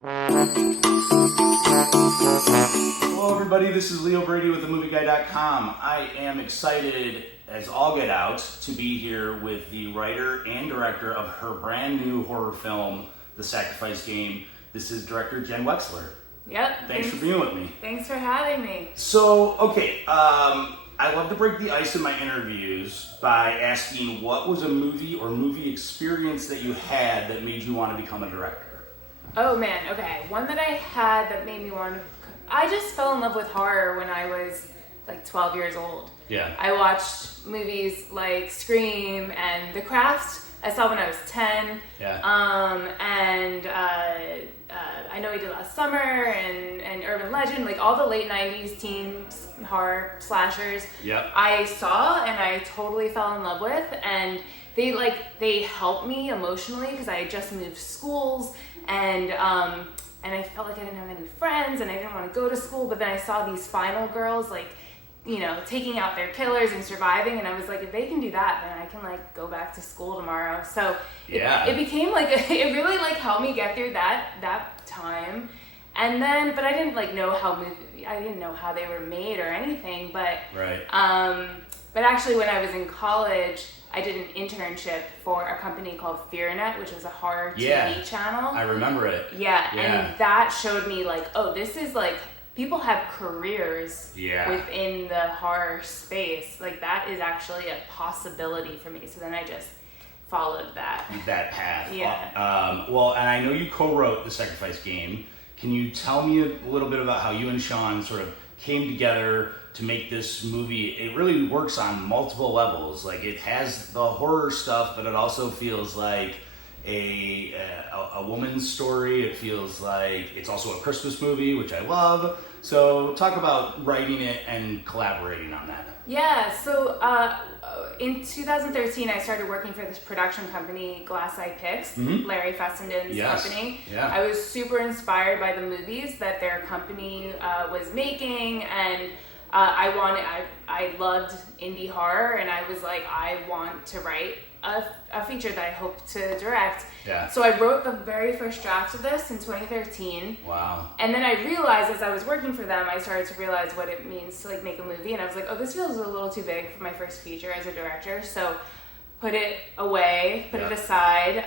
Hello everybody, this is Leo Brady with AMovieGuy.com. I am excited as all get out to be here with the writer and director of her brand new horror film, The Sacrifice Game. This is director Jenn Wexler. Yep. Thanks for being with me. Thanks for having me. So, okay, I love to break the ice in my interviews by asking what was a movie or movie experience that you had that made you want to become a director? Oh man, okay. One that I had that made me want to... I just fell in love with horror when I was like 12 years old. Yeah. I watched movies like Scream and The Craft. I saw when I was 10. Yeah. I Know We Did Last Summer and Urban Legend, like all the late 90s teen horror slashers. Yep. I saw and I totally fell in love with, and they helped me emotionally because I had just moved schools and I felt like I didn't have any friends and I didn't want to go to school, but then I saw these final girls taking out their killers and surviving, and I was like, if they can do that, then I can go back to school tomorrow. So yeah, it became it really helped me get through that time. And then, but I didn't know I didn't know how they were made or anything, but right. But actually when I was in college, I did an internship for a company called FearNet, which was a horror TV channel. I remember it. Yeah, and that showed me this is people have careers within the horror space. That is actually a possibility for me. So then I just followed that path. Yeah. Well, and I know you co-wrote The Sacrifice Game. Can you tell me a little bit about how you and Sean sort of came together to make this movie? It really works on multiple levels. It has the horror stuff, but it also feels like a woman's story. It feels like it's also a Christmas movie, which I love. So talk about writing it and collaborating on that. Yeah, so in 2013, I started working for this production company, Glass Eye Pix, Larry Fessenden's company. Yeah. I was super inspired by the movies that their company was making, and I loved indie horror, and I was like, I want to write a feature that I hope to direct. Yeah. So I wrote the very first draft of this in 2013. Wow. And then I realized as I was working for them, I started to realize what it means to make a movie, and I was like, oh, this feels a little too big for my first feature as a director. So put it away, put it aside,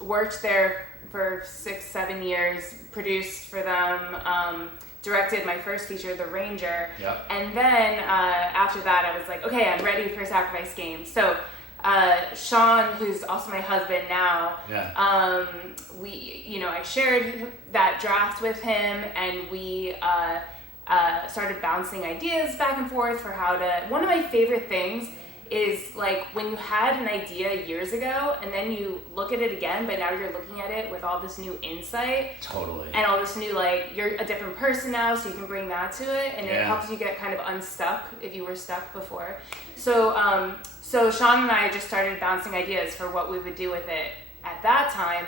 worked there for 6-7 years, produced for them, directed my first feature, The Ranger. Yep. And then after that, I was like, okay, I'm ready for Sacrifice Game. So Sean, who's also my husband now, I shared that draft with him, and we started bouncing ideas back and forth for how to... One of my favorite things is when you had an idea years ago and then you look at it again, but now you're looking at it with all this new insight. Totally. And all this new, you're a different person now, so you can bring that to it, and it helps you get kind of unstuck if you were stuck before. So Sean and I just started bouncing ideas for what we would do with it at that time,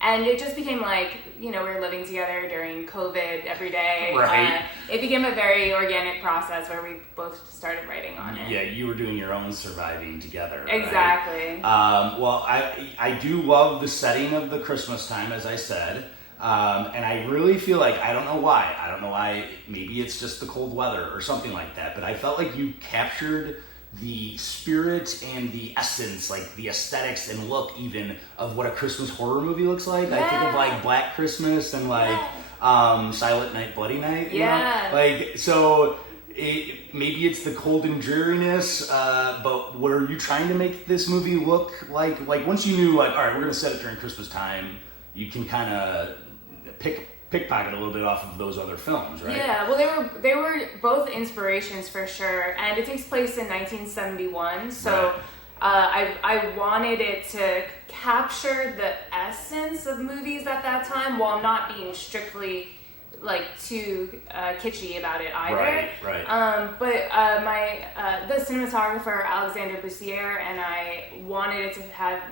and it just became we were living together during COVID every day. Right. It became a very organic process where we both started writing on it. Yeah, you were doing your own surviving together. Right? Exactly. Well, I do love the setting of the Christmas time, as I said. And I really feel I don't know why, maybe it's just the cold weather or something like that, but I felt like you captured the spirit and the essence, the aesthetics and look even of what a Christmas horror movie looks like. Yeah. I think of Black Christmas and Silent Night, Bloody Night. You know? So maybe it's the cold and dreariness, but were you trying to make this movie look like once you knew all right, we're gonna set it during Christmas time, you can kind of pickpocket a little bit off of those other films, right? Yeah, well, they were both inspirations for sure, and it takes place in 1971. So I wanted it to capture the essence of movies at that time while not being strictly too kitschy about it either. Right. But the cinematographer Alexander Bussiere and I wanted it to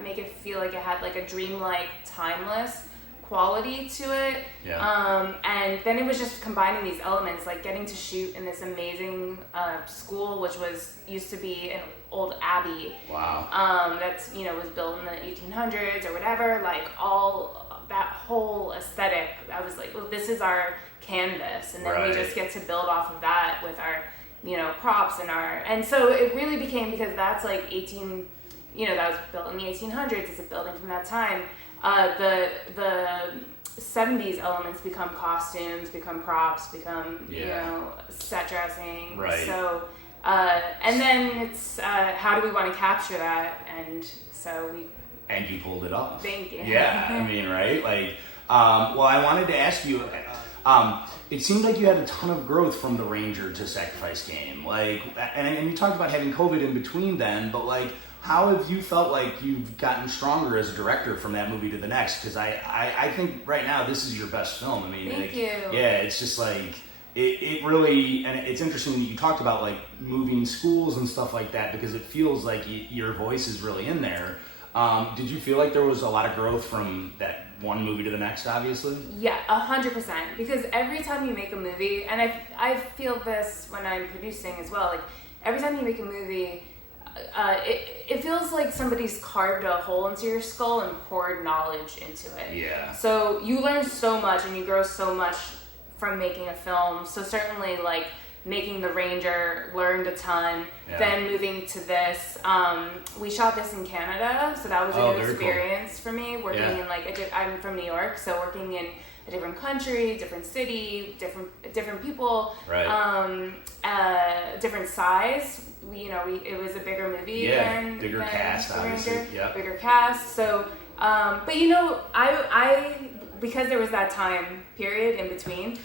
make it feel like it had a dreamlike, timeless quality to it. And then it was just combining these elements, getting to shoot in this amazing school, which used to be an old abbey. Wow. That's was built in the 1800s or whatever. All that whole aesthetic, I was like, well, this is our canvas, and then we just get to build off of that with our, props and so it really became, because that's like that was built in the 1800s. It's a building from that time. The 70s elements become costumes, become props, become set dressing. Right. So and then it's how do we want to capture that, and so we. And you pulled it off. Thank you. Yeah, I mean, right? Like, well, I wanted to ask you. It seemed like you had a ton of growth from the Ranger to Sacrifice Game. Like, and you talked about having COVID in between then, but like, how have you felt like you've gotten stronger as a director from that movie to the next? Because I think right now this is your best film. I mean, Thank you. Yeah, it's just like it really, and it's interesting that you talked about like moving schools and stuff like that, because it feels like your voice is really in there. Did you feel like there was a lot of growth from that one movie to the next, obviously? Yeah, 100%. Because every time you make a movie, and I feel this when I'm producing as well, like every time you make a movie, it feels like somebody's carved a hole into your skull and poured knowledge into it. Yeah. So you learn so much and you grow so much from making a film. So certainly like making The Ranger, learned a ton. Yeah. Then moving to this, we shot this in Canada, so that was a new experience for me. Working in I'm from New York, so working in a different country, different city, different people, different size. It was a bigger movie than bigger than cast, The obviously. Ranger, Yep. bigger cast. So, but I because there was that time period in between,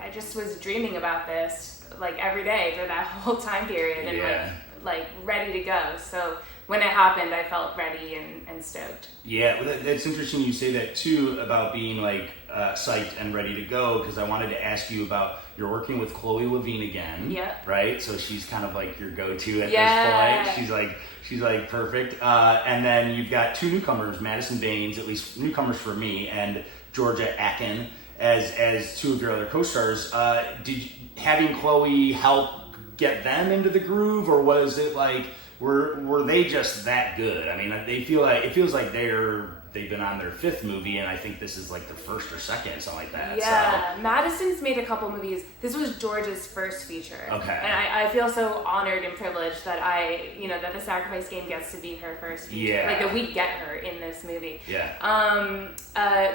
I just was dreaming about this like every day for that whole time period, and like ready to go. So when it happened, I felt ready and stoked. Yeah, well, that's interesting you say that too, about being like psyched and ready to go, because I wanted to ask you about, you're working with Chloe Levine again, right? So she's kind of like your go-to at this point. She's like perfect. And then you've got two newcomers, Madison Baines, at least newcomers for me, and Georgia Akin as two of your other co-stars. Did having Chloe help get them into the groove, or was it like, were they just that good? I mean, it feels like they've been on their fifth movie, and I think this is like their first or second, something like that. Yeah, so. Madison's made a couple movies. This was George's first feature. Okay. And I feel so honored and privileged that that the Sacrifice Game gets to be her first feature. Yeah. Like that we get her in this movie. Yeah.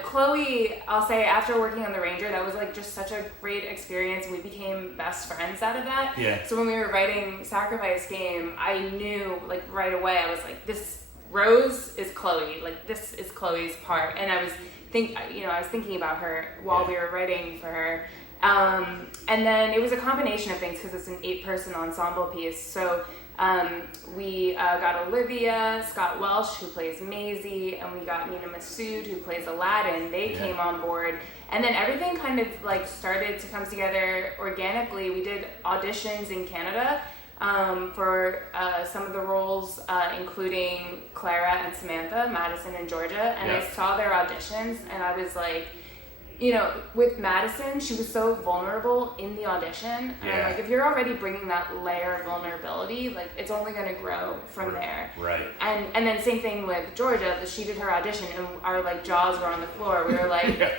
Chloe, I'll say, after working on The Ranger, that was like just such a great experience. We became best friends out of that. Yeah. So when we were writing Sacrifice Game, I knew like right away, I was like, this Rose is Chloe, like this is Chloe's part, and I was thinking about her while we were writing for her, and then it was a combination of things because it's an 8-person ensemble piece. So we got Olivia Scott Welsh, who plays Maisie, and we got Mena Massoud, who plays Aladdin. They came on board, and then everything kind of like started to come together organically. We did auditions in Canada. For some of the roles, including Clara and Samantha, Madison and Georgia, and I saw their auditions, and I was like, with Madison, she was so vulnerable in the audition, and I'm like, if you're already bringing that layer of vulnerability, like it's only going to grow from there. Right. And then same thing with Georgia, that she did her audition, and our like jaws were on the floor. We were like.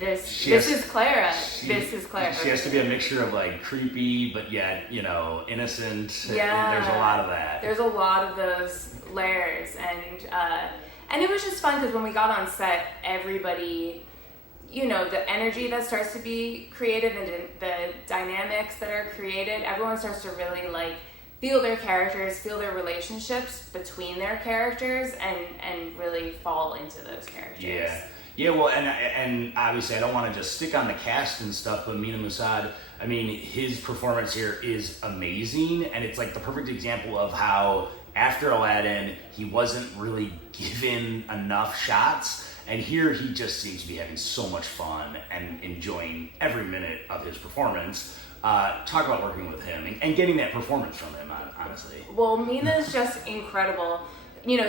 This is Clara. This is Clara. She has to be a mixture of like creepy, but yet innocent. Yeah, there's a lot of that. There's a lot of those layers, and it was just fun because when we got on set, everybody, the energy that starts to be created and the dynamics that are created, everyone starts to really like feel their characters, feel their relationships between their characters, and really fall into those characters. Yeah. Yeah, well, and obviously I don't want to just stick on the cast and stuff, but Mena Massoud, I mean, his performance here is amazing, and it's like the perfect example of how after Aladdin, he wasn't really given enough shots, and here he just seems to be having so much fun and enjoying every minute of his performance. Talk about working with him and getting that performance from him, honestly. Well, Mena's just incredible.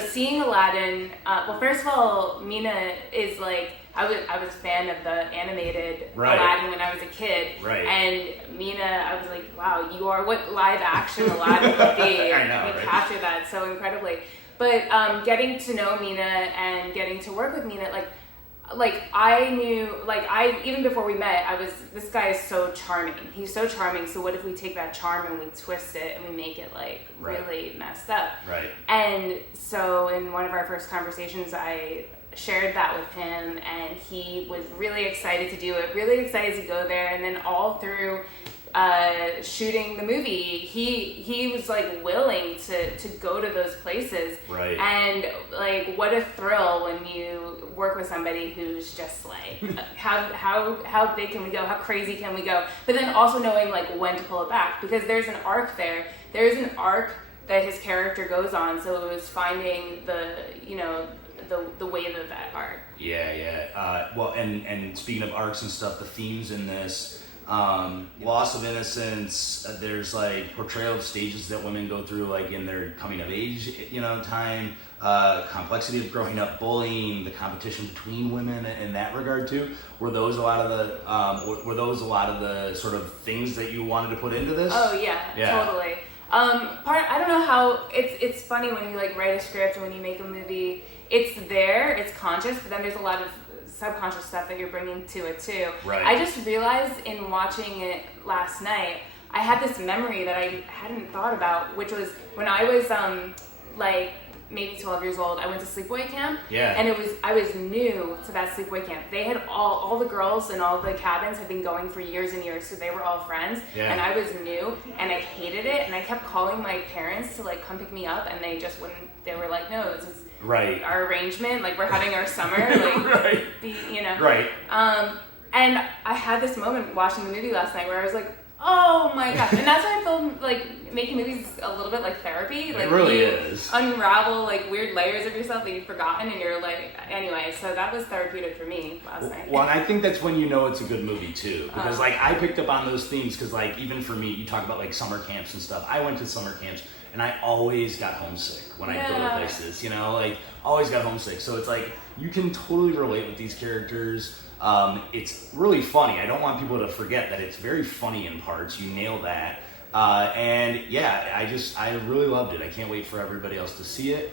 Seeing Aladdin, well, first of all, Mena is like, I was a fan of the animated Aladdin when I was a kid. Right. And Mena, I was like, wow, you are what live action Aladdin would be. I know, captured that so incredibly. But getting to know Mena and getting to work with Mena, like I knew, even before we met, this guy is so charming. He's so charming. So what if we take that charm and we twist it and we make it like really messed up? Right. And so in one of our first conversations, I shared that with him, and he was really excited to do it, really excited to go there. And then all through shooting the movie, he was like willing to go to those places. Right. And like, what a thrill when you work with somebody who's just like, how big can we go? How crazy can we go? But then also knowing like when to pull it back, because there's an arc there. There's an arc that his character goes on. So it was finding the wave of that arc. Yeah. Well, and speaking of arcs and stuff, the themes in this. Loss of innocence, there's like portrayal of stages that women go through like in their coming of age, time, complexity of growing up, bullying, the competition between women in that regard too. Were those a lot of the sort of things that you wanted to put into this? Oh yeah. Totally. I don't know how, it's funny when you like write a script and when you make a movie, it's there, it's conscious, but then there's a lot of subconscious stuff that you're bringing to it too. Right. I just realized in watching it last night, I had this memory that I hadn't thought about, which was when I was like maybe 12 years old, I went to sleepaway camp. Yeah. And I was new to that sleepaway camp. They had all the girls in all the cabins had been going for years and years, so they were all friends. Yeah. And I was new, and I hated it, and I kept calling my parents to like come pick me up, and they just wouldn't. They were like, no, this is our arrangement, like we're having our summer, like Right. Right. And I had this moment watching the movie last night where I was like, oh my gosh. And that's why I feel like making movies a little bit like therapy. Like it really is. Unravel like weird layers of yourself that you've forgotten, and you're like, anyway, so that was therapeutic for me last night. Well, and I think that's when you know it's a good movie too, because like I picked up on those themes, because like even for me, you talk about like summer camps and stuff. I went to summer camps and I always got homesick when I go to places, like always got homesick. So it's like you can totally relate with these characters. It's really funny. I don't want people to forget that it's very funny in parts. You nail that. And yeah, I really loved it. I can't wait for everybody else to see it.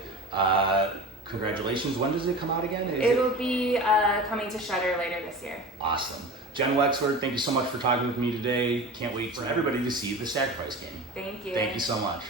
Congratulations. When does it come out again? It'll be coming to Shudder later this year. Awesome. Jenn Wexler, thank you so much for talking with me today. Can't wait for everybody to see The Sacrifice Game. Thank you. Thank you so much.